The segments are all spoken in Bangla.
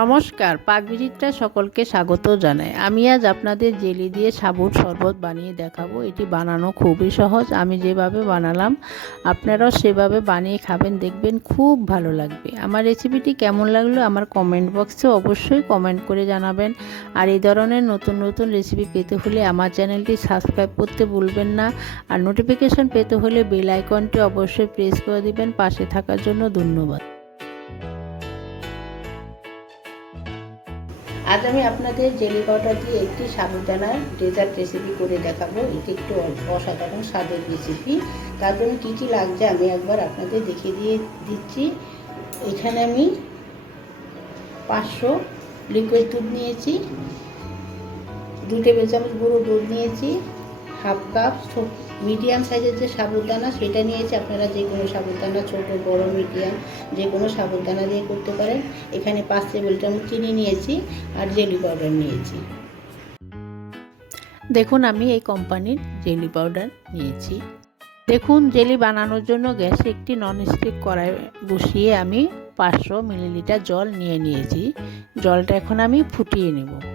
নমস্কার পাক ভিজিটটা সকলকে স্বাগত জানাই। আমি আজ আপনাদের জেলি দিয়ে সাবুর শরবত বানিয়ে দেখাবো। এটি বানানো খুবই সহজ। আমি যেভাবে বানালাম, আপনারাও সেভাবে বানিয়ে খাবেন, দেখবেন খুব ভালো লাগবে। আমার রেসিপিটি কেমন লাগল আমার কমেন্ট বক্সে অবশ্যই কমেন্ট করে জানাবেন। আর এই ধরনের নতুন নতুন রেসিপি পেতে হলে আমার চ্যানেলটি সাবস্ক্রাইব করতে ভুলবেন না। আর নোটিফিকেশন পেতে হলে বেল আইকনটি অবশ্যই প্রেস করে দিবেন। পাশে থাকার জন্য ধন্যবাদ। আজ আমি আপনাদের জেলি পাউডার দিয়ে একটি সাবুদানার ডেজার্ট রেসিপি করে দেখাবো। এটি একটু অসাধারণ স্বাদের রেসিপি তার জন্য কী কী লাগছে আমি একবার আপনাদের দেখিয়ে দিয়ে দিচ্ছি। এখানে আমি পাঁচশো লিকুইড দুধ নিয়েছি, দু টেবিল চামচ গুঁড়ো দুধ নিয়েছি, হাফ কাপ মিডিয়াম সাইজের যে সাবুদানা, সেটা নিয়েছি। আপনারা যে কোনো সাবুদানা, ছোট, বড়, মিডিয়াম, যে কোনো সাবুদানা দিয়ে করতে পারেন। এখানে পাঁচ টেবিল চামচ চিনি নিয়েছি আর জেলি পাউডার নিয়েছি। দেখুন, আমি এই কোম্পানির জেলি পাউডার নিয়েছি। দেখুন, জেলি বানানোর জন্য গ্যাসে একটি ননস্টিক কড়াই বসিয়ে আমি পাঁচশো মিলিলিটার জল নিয়ে নিয়েছি। জলটা এখন আমি ফুটিয়ে নেব।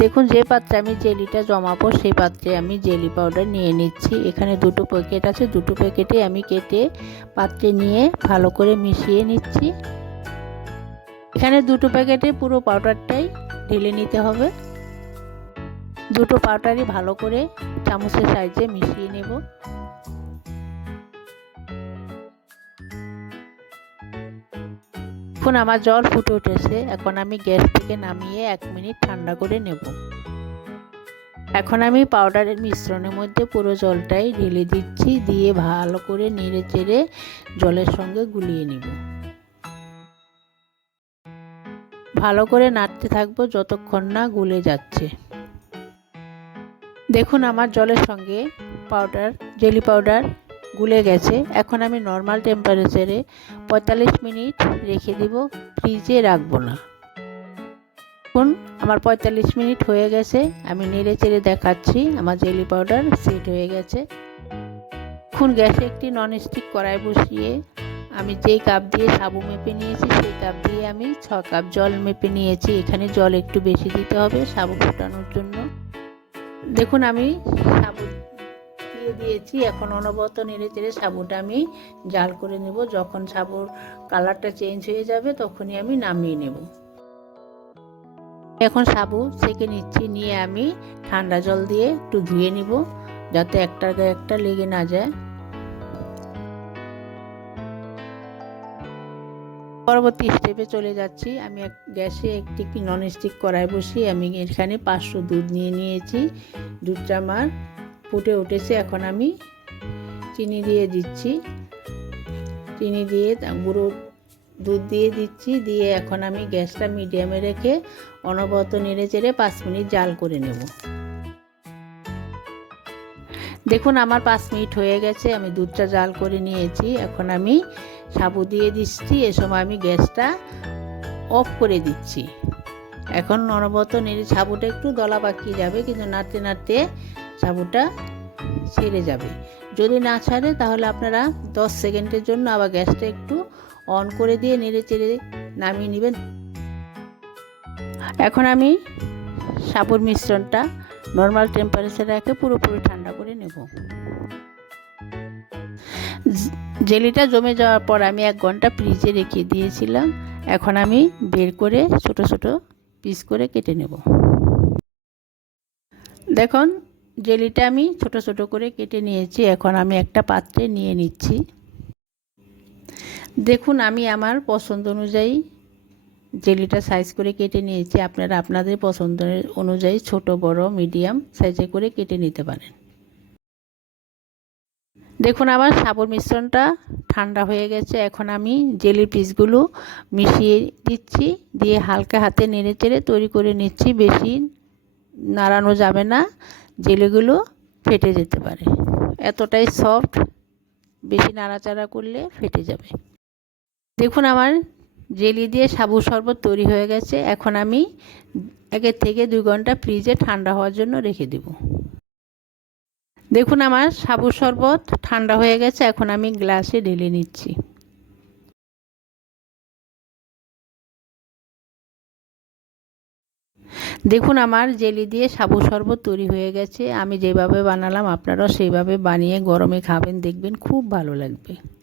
দেখুন, যে পাত্রে আমি জেলিটা জমাবো, সেই পাত্রে আমি জেলি পাউডার নিয়ে নিচ্ছি। এখানে দুটো প্যাকেট আছে, দুটো প্যাকেটে আমি কেটে পাত্রে নিয়ে ভালো করে মিশিয়ে নিচ্ছি। এখানে দুটো প্যাকেটে পুরো পাউডারটাই ঢেলে নিতে হবে। দুটো পাউডারই ভালো করে চামচের সাইজে মিশিয়ে নেব। এখন আমার জল ফুটে উঠেছে, এখন আমি গ্যাস থেকে নামিয়ে এক মিনিট ঠান্ডা করে নেব। এখন আমি পাউডারের মিশ্রণের মধ্যে পুরো জলটাই ঢেলে দিচ্ছি, দিয়ে ভালো করে নেড়ে চেড়ে জলের সঙ্গে গুলিয়ে নেব। ভালো করে নাড়তে থাকব যতক্ষণ না গুলে যাচ্ছে। দেখুন আমার জলের সঙ্গে পাউডার, জেলি পাউডার গুলে গেছে। এখন আমি নর্মাল টেম্পারেচারে পঁয়তাল্লিশ মিনিট রেখে দিব ফ্রিজে রাখব না। এখন আমার পঁয়তাল্লিশ মিনিট হয়ে গেছে। আমি নেড়ে চেড়ে দেখাচ্ছি, আমার জেলি পাউডার সেট হয়ে গেছে। এখন গ্যাসে একটি ননস্টিক কড়াই বসিয়ে আমি যেই কাপ দিয়ে সাবু মেপে নিয়েছি, সেই কাপ দিয়ে আমি ছ কাপ জল মেপে নিয়েছি। এখানে জল একটু বেশি দিতে হবে সাবু ফুটানোর জন্য। দেখুন, আমি দিয়ে দিয়েছি। এখন অনবরত নেড়ে চেড়ে সাবুটা আমি জাল করে নেব। যখন সাবুর কালারটা চেঞ্জ হয়ে যাবে তখনই আমি নামিয়ে নেব। এখন সাবু সেকে নিচ্ছি, নিয়ে আমি ঠান্ডা জল দিয়ে একটু ধুয়ে নিব যাতে একটার গায়ে একটা লেগে না যায়। পরবর্তী স্টেপে চলে যাচ্ছি। আমি এক গ্যাসে একটি ননস্টিক কড়াই বসিয়ে আমি এখানে পাঁচশো দুধ নিয়ে নিয়েছি। দুধটা আমার ফুটে উঠেছে, এখন আমি চিনি দিয়ে দিচ্ছি। চিনি দিয়ে গুঁড়ো দুধ দিয়ে দিচ্ছি, দিয়ে এখন আমি গ্যাসটা মিডিয়ামে রেখে অনবরত নেড়ে চেড়ে পাঁচ মিনিট জাল করে নেব। দেখুন, আমার পাঁচ মিনিট হয়ে গেছে, আমি দুধটা জাল করে নিয়েছি। এখন আমি সাবু দিয়ে দিচ্ছি, এ সময় আমি গ্যাসটা অফ করে দিচ্ছি। এখন অনবরত নেড়ে, সাবুটা একটু দলা পাকিয়ে যাবে, কিন্তু নাড়তে নাড়তে সাবুটা ছেড়ে যাবে। যদি না ছাড়ে, তাহলে আপনারা দশ সেকেন্ডের জন্য আবার গ্যাসটা একটু অন করে দিয়ে নেড়ে চেড়ে নামিয়ে নেবেন। এখন আমি সাবুর মিশ্রণটা নর্মাল টেম্পারেচারে রেখে পুরোপুরি ঠান্ডা করে নেব। জেলিটা জমে যাওয়ার পর আমি এক ঘণ্টা ফ্রিজে রেখে দিয়েছিলাম। এখন আমি বের করে ছোট ছোট পিস করে কেটে নেব। দেখুন জেলিটা আমি ছোট ছোট করে কেটে নিয়েছি। এখন আমি একটা পাত্রে নিয়ে নিচ্ছি। দেখুন, আমি আমার পছন্দ অনুযায়ী জেলিটা সাইজ করে কেটে নিয়েছি। আপনারা আপনাদের পছন্দ অনুযায়ী ছোট, বড়, মিডিয়াম সাইজে করে কেটে নিতে পারেন। দেখুন, আমার সাবুর মিশ্রণটা ঠান্ডা হয়ে গেছে। এখন আমি জেলি পিসগুলো মিশিয়ে দিচ্ছি। দিয়ে হালকা হাতে নেড়ে চেড়ে তৈরি করে নিচ্ছি। বেশি নাড়ানো যাবে না। জেলিগুলো ফেটে যেতে পারে। এতটাই সফট বেশি নাড়াচাড়া করলে ফেটে যাবে। দেখুন আমার জেলি দিয়ে সাবু শরবত তৈরি হয়ে গেছে। এখন আমি একের থেকে দুই ঘণ্টা ফ্রিজে ঠান্ডা হওয়ার জন্য রেখে দেব। দেখুন আমার সাবু শরবত ঠান্ডা হয়ে গেছে। এখন আমি গ্লাসে ঢেলে নিচ্ছি। দেখুন, আমার জেলি দিয়ে সাবু শরবত তৈরি হয়ে গেছে। আমি যেভাবে বানালাম, আপনারাও সেইভাবে বানিয়ে গরমে খাবেন, দেখবেন খুব ভালো লাগবে।